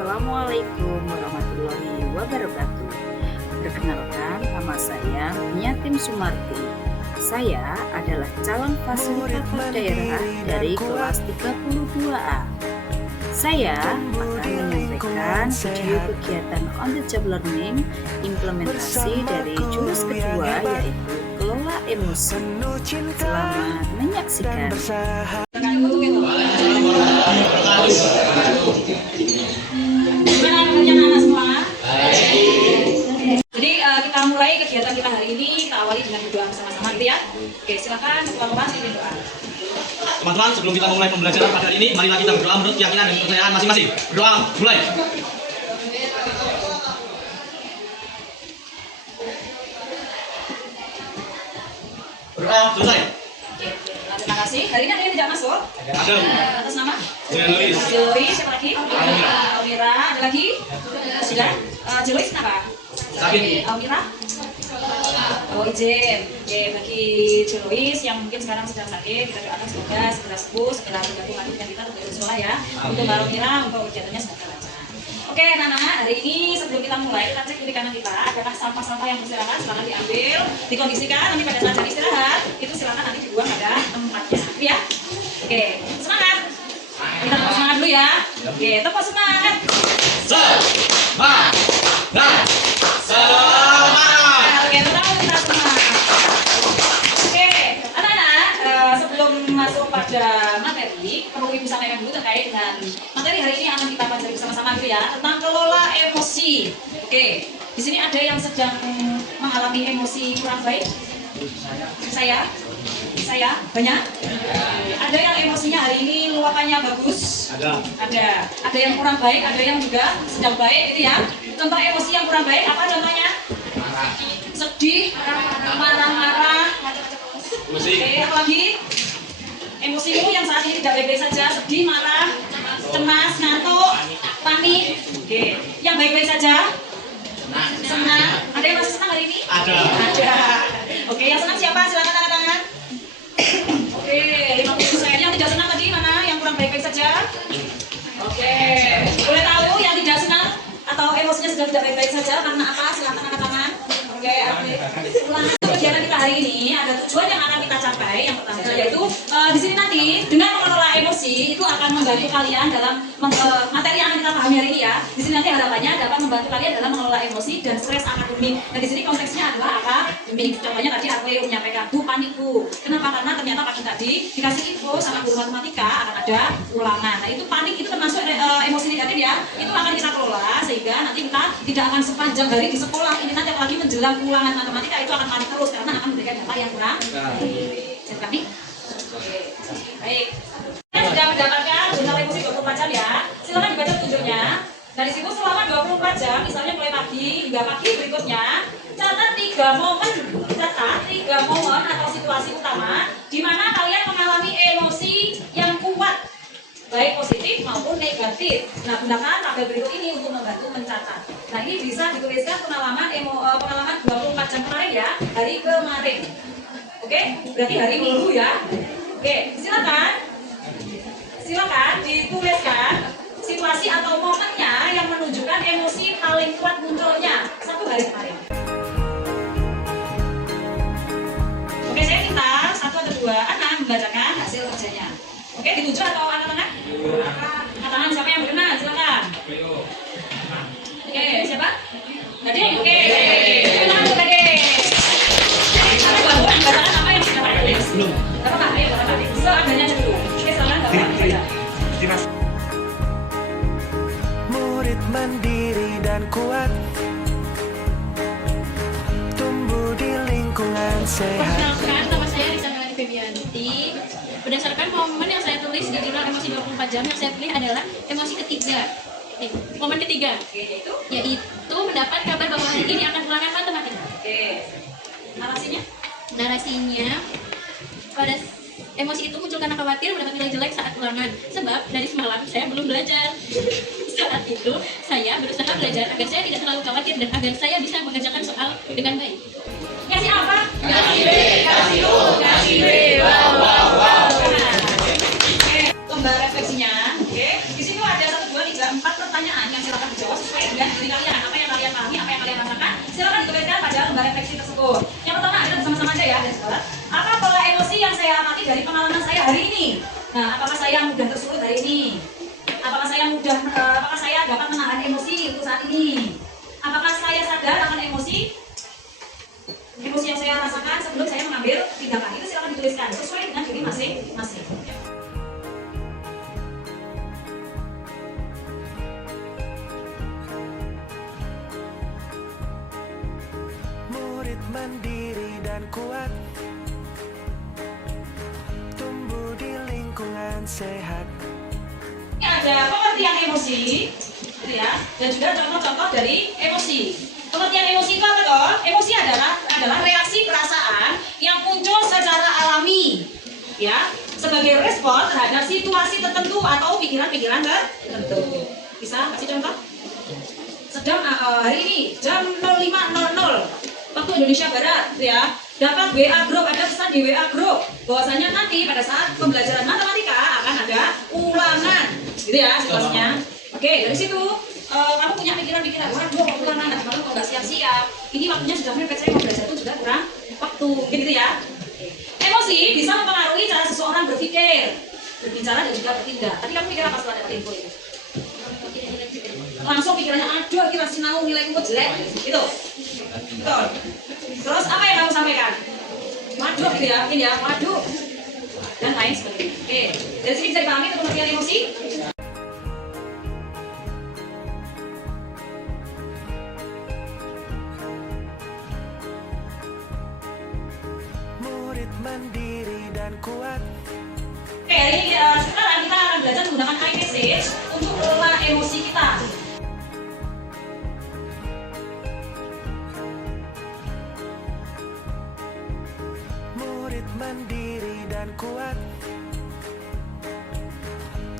Assalamualaikum warahmatullahi wabarakatuh. Perkenalkan, nama saya Nyatim Sumarti. Saya adalah calon fasilitator daerah dari kelas 32A. Saya akan menyampaikan video kegiatan on the job learning implementasi dari jurus kedua, yaitu kelola emosi. Selamat menyaksikan. Jadi kita mulai kegiatan kita hari ini, kita awali dengan berdoa bersama-sama gitu ya. Oke, silakan teman-teman pimpin doa. Teman-teman, sebelum kita memulai pembelajaran pada hari ini, marilah kita berdoa menurut keyakinan dan kepercayaan masing-masing. Berdoa, mulai. Berdoa, selesai. Terima kasih. Hari ini ada yang tidak masuk? Ada. Atas nama? Jelois. Jelois, siapa lagi? Almira. Ada lagi? Sudah? Jelois kenapa? Sakit. Almira? Oh, izin. Oke, bagi Jelois yang mungkin sekarang sedang sakit, kita doakan semoga segera sembuh, segera bergabung lagi dengan kita untuk sekolah ya. Untuk Mbak Almira, untuk kegiatannya semoga lancar. Oke, Nana, hari ini sebelum kita mulai, kita cek kiri kanan kita. Adakah sampah-sampah yang berserakan? Silakan diambil, dikondisikan. Nanti pada saat jam istirahat, itu silakan nanti dibuang pada tempatnya. Ya? Oke, semangat. Kita tepuk semangat dulu ya. Oke, tepuk semangat. Semangat. Semangat. Oke, pertama kita semangat. Oke, anak-anak, sebelum masuk pada materi, perlu Ibu sampaikan dulu terkait dengan materi hari ini akan kita pelajari bersama-sama gitu ya, tentang kelola emosi. Oke, di sini ada yang sedang mengalami emosi kurang baik. Saya banyak. Ada yang emosinya hari ini luapannya bagus. Ada yang kurang baik, ada yang juga sedang baik gitu ya. Contoh emosi yang kurang baik apa contohnya? Sedih, marah-marah. Oke, apa lagi? Emosimu yang saat ini tidak baik-baik saja, sedih, marah, cemas, ngantuk, panik. Oke, yang baik-baik saja? Senang. Ada yang masih senang hari ini? Ada. Oke, yang senang siapa? Silakan tanda tangan. Oke, 50%. Yang tidak senang tadi mana? Yang kurang baik-baik saja? Oke, boleh tahu yang tidak senang atau emosinya sedang tidak baik-baik saja karena apa? Silakan tanda tangan. Oke, ulangan kegiatan kita hari ini ada tujuan yang akan kita capai. Yang pertama yaitu di sini nanti dengan mengelola emosi itu akan membantu kalian dalam materi yang akan kita pahami hari ini ya. Di sini nanti harapannya dapat membantu kalian dalam mengelola emosi dan stres akademik. Dan di sini konteksnya adalah akademik. Contohnya tadi aku menyampaikan panikku. Kenapa? Karena ternyata pagi tadi dikasih info sama guru matematika akan ada ulangan. Nah itu panik itu termasuk emosi negatif ya. Itu akan kita kelola sehingga nanti kita tidak akan sepanjang hari di sekolah ini nanti apalagi menjelang ulangan matematika itu akan panik terus karena akan memberikan data yang kurang. Jadi baik. Kita sudah mendapatkan jurnal emosi 24 jam ya. Silakan dibaca petunjuknya. Dari situ selama 24 jam, misalnya mulai pagi hingga pagi berikutnya, catat 3 momen atau situasi utama di mana kalian mengalami emosi yang kuat, baik positif maupun negatif. Nah, gunakan tabel berikut ini untuk membantu mencatat. Nah, ini bisa dituliskan pengalaman 24 jam kemarin ya, hari kemarin. Oke, berarti hari Minggu ya. Oke, silakan dituliskan situasi atau momennya yang menunjukkan emosi paling kuat munculnya satu hari kemarin. Oke, saya minta 1 atau 2 anak membacakan hasil kerjanya. Oke, dituju atau anak-anak? Anak-anak siapa yang berkenan? Silakan. Oke, siapa? Tadi? Oke. Silakan tadi. Bacakan apa yang sudah tulis? Belum. Apa? Ayo, bacakan. Seadanya aja dulu. Oke, silakan baca. Murid mandiri dan kuat, tumbuh di lingkungan sehat. Perkenalkan, nama saya Risa Melani Febianti. Berdasarkan momen yang saya tulis di jurnal emosi 24 jam, yang saya pilih adalah emosi ketiga. Momen ketiga, yaitu mendapat kabar bahwa hari ini akan ulangan matematika. Oke. Narasinya, pada emosi itu muncul karena khawatir mendapat nilai jelek saat ulangan. Sebab dari semalam saya belum belajar. Saat itu saya berusaha belajar agar saya tidak terlalu khawatir dan agar saya bisa mengerjakan soal dengan baik. Kasih apa? Kasih B, kasih U, kasih B, wow. Oke, lembar refleksinya. Oke, di sini ada 1, 2, 3, 4, 4 pertanyaan yang silakan dijawab sesuai dengan diri kalian. Apa yang kalian pahami, apa yang kalian rasakan, silakan dituliskan pada lembar refleksi tersebut. Yang pertama, kita bersama-sama aja ya, guys. Apa pola emosi yang saya amati dari pengalaman saya hari ini? Nah, apakah saya mudah tersulut hari ini? Apakah saya dapat menahan emosi untuk saat ini? Apakah saya sadar akan emosi yang saya rasakan sebelum saya mengambil tindakan? Itu silakan dituliskan sesuai dengan diri masing-masing. Murid mandiri dan kuat, tumbuh di lingkungan sehat. Ini ada pengertian emosi, gitu ya, dan juga contoh-contoh dari emosi. Pengertian emosi itu apa toh? Emosi adalah reaksi perasaan yang muncul secara alami, ya, sebagai respon terhadap situasi tertentu atau pikiran-pikiran tertentu. Bisa kasih contoh? Sedang hari ini jam 05.00 waktu Indonesia Barat, gitu ya, dapat WA group, ada pesan di WA group bahwasanya nanti pada saat pembelajaran matematika akan ada ulangan, gitu ya situasinya. Oke, dari situ kamu punya pikiran-pikiran, waduh ulangan, nanti malam kok nggak siap-siap, ini waktunya sudah mepet, saya mau belajar itu juga kurang waktu, gitu ya. Emosi bisa mempengaruhi cara seseorang berpikir, berbicara dan juga bertindak. Tadi kamu pikir apa setelah dapat info itu? Langsung pikirannya, aduh kita sinau nilai kok jelek, gitu. Betul. Terus apa yang kamu sampaikan? Waduh, gitu ya, ini ya, waduh, dan lain sebagainya. Oke, dari sini bisa dipahami pengertian emosi. Murid mandiri dan kuat. Oke, hari ini sekarang kita akan belajar menggunakan iMessage untuk mengelola emosi kita. Murid mandiri dan kuat,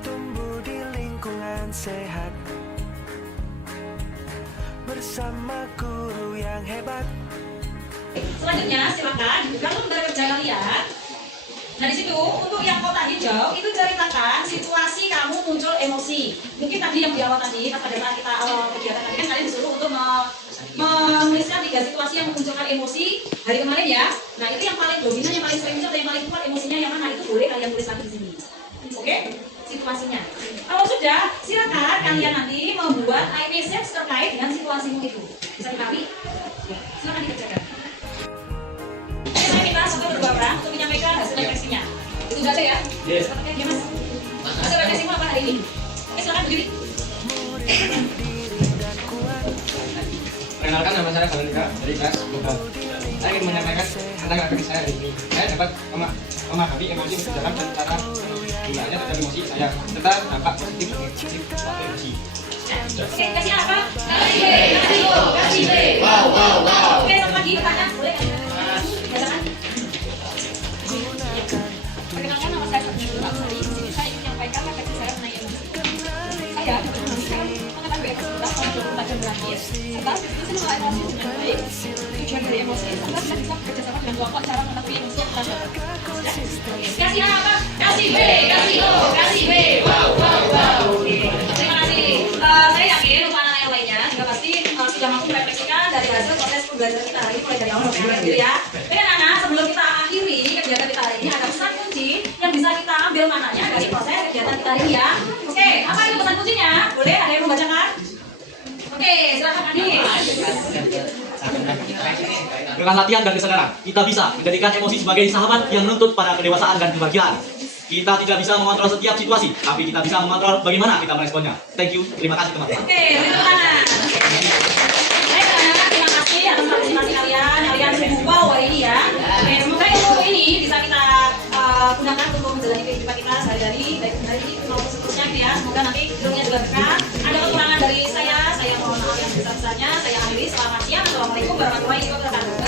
tumbuh di lingkungan sehat, bersama guru yang hebat. Selanjutnya silakan buka lembar kerja kalian. Nah di situ untuk yang kotak hijau itu ceritakan situasi kamu muncul emosi. Mungkin tadi yang di awal tadi pada saat kita awal kegiatan tadi kan kalian disuruh untuk menuliskan 3 situasi yang memunculkan emosi hari kemarin ya. Nah itu yang paling dominan, yang paling sering muncul, yang paling kuat emosinya yang mana itu boleh kalian tulis lagi di sini. Oke? Situasinya. Kalau sudah, silakan kalian nanti membuat iMessage terkait dengan situasimu itu. Bisa dipahami? Silakan dikerjakan. Saya minta satu berdua orang untuk menyampaikan hasil refleksinya. Itu saja ya? Yes. Oke, ya mas. Hasil refleksimu apa hari ini? Oke, silakan berdiri. Perkenalkan, nama saya Salika dari kelas Global. Saya ingin menyampaikan tentang refleksi saya hari ini. Saya dapat memahami emosi dalam dan cara gunanya terhadap emosi saya serta dampak positif dan negatif suatu emosi. Oke, kasih apa? Kasih B. Wow. Oke, satu lagi pertanyaan, boleh kan? Biasakan. Perkenalkan, nama saya Sabtu Aksari. Saya ingin menyampaikan refleksi saya mengenai emosi. Saya mengetahui emosi kita selama 24 jam berakhir, serta bisa mengelola emosi dengan baik, tujuan dari emosi, serta kita bisa bekerjasama dengan kelompok cara mengetahui emosi yang kita dapat. Kasih apa? Kasih B. Kasih O. Kasih B. Wow. Terima kasih. Saya yakin untuk anak-anak yang lainnya juga pasti sudah mampu merefleksikan dari hasil proses pembelajaran kita hari ini mulai dari awal sampai akhir gitu ya. Baik anak-anak, sebelum kita akhiri kegiatan kita hari ini ada pesan kunci yang bisa kita ambil maknanya dari proses kegiatan kita hari ini ya. Oke, apa itu pesan kuncinya? Boleh ada yang membacakan? Oke, silakan Andi. Dengan latihan dan kesadaran, kita bisa menjadikan emosi sebagai sahabat yang menuntut pada kedewasaan dan kebahagiaan. Kita tidak bisa mengontrol setiap situasi, tapi kita bisa mengontrol bagaimana kita meresponnya. Thank you, terima kasih teman-teman. Oke, tepuk tangan. Baik anak-anak, terima kasih atas partisipasi kalian. Kalian sungguh wow hari ini ya. Oke, semoga ilmu ini bisa kita gunakan untuk menjalani kehidupan kita sehari-hari, baik hari ini maupun seterusnya gitu ya. Semoga nanti ilmunya juga berkah. Ada kekurangan dari saya mohon maaf yang sebesar-besarnya. Saya akhiri, selamat siang. Assalamualaikum warahmatullahi wabarakatuh.